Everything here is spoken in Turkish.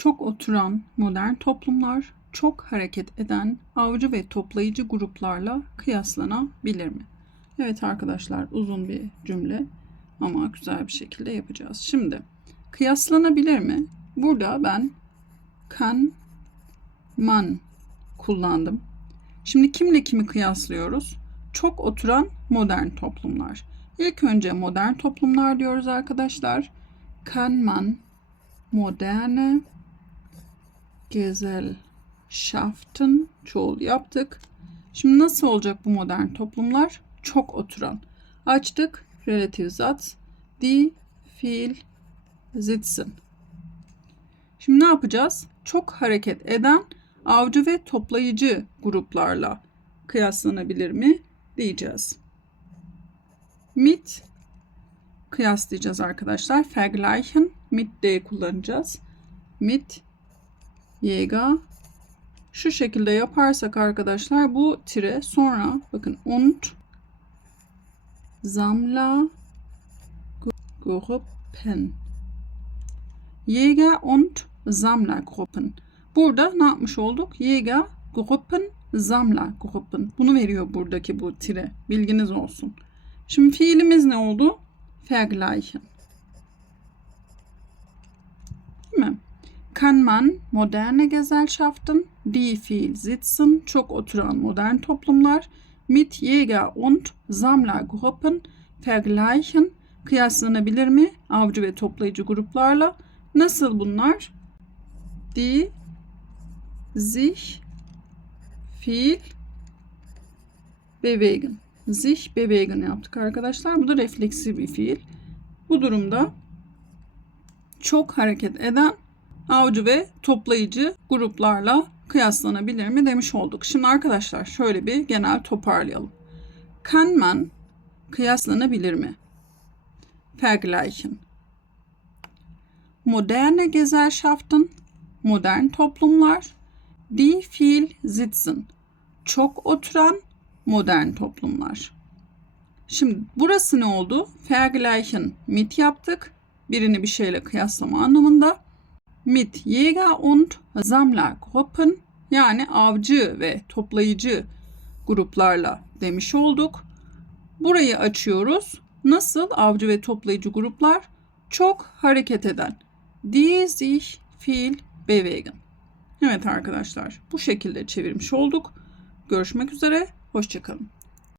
çok oturan modern toplumlar çok hareket eden avcı ve toplayıcı gruplarla kıyaslanabilir mi? Evet arkadaşlar uzun bir cümle ama güzel bir şekilde yapacağız. Şimdi kıyaslanabilir mi? Burada ben kan man kullandım. Şimdi kimle kimi kıyaslıyoruz? Çok oturan modern toplumlar. İlk önce modern toplumlar diyoruz arkadaşlar. Kann man moderne Gesellschaften çoğul yaptık. Şimdi nasıl olacak bu modern toplumlar? Çok oturan. Açtık. Relativ Satz. Die viel sitzen. Şimdi ne yapacağız? Çok hareket eden avcı ve toplayıcı gruplarla kıyaslanabilir mi diyeceğiz. Mit kıyaslayacağız arkadaşlar. Vergleichen mit de kullanacağız. Mit Jäger şu şekilde yaparsak arkadaşlar bu tire sonra bakın und Sammler Gruppen Jäger und Sammlergruppen. Burada ne yapmış olduk? Jäger Gruppen, Sammlergruppen. Bunu veriyor buradaki bu tire. Bilginiz olsun. Şimdi fiilimiz ne oldu? Vergleichen. Değil mi? Kann man moderne Gesellschaften, die viel sitzen, çok oturan modern toplumlar, mit Jäger und Sammlergruppen vergleichen, kıyaslanabilir mi? Avcı ve toplayıcı gruplarla. Nasıl bunlar? Die sich viel bewegen. Sich bewegen yaptık arkadaşlar. Bu da refleksif bir fiil. Bu durumda çok hareket eden avcı ve toplayıcı gruplarla kıyaslanabilir mi demiş olduk. Şimdi arkadaşlar şöyle bir genel toparlayalım. Kann man kıyaslanabilir mi? Vergleichen. Moderne Gesellschaften, modern toplumlar, die viel sitzen, çok oturan modern toplumlar. Şimdi burası ne oldu? Vergleichen mit yaptık. Birini bir şeyle kıyaslama anlamında. Mit Jäger und Sammlergruppen yani avcı ve toplayıcı gruplarla demiş olduk. Burayı açıyoruz. Nasıl avcı ve toplayıcı gruplar? Çok hareket eden. Die sich viel bewegen. Evet arkadaşlar bu şekilde çevirmiş olduk. Görüşmek üzere. Hoşçakalın.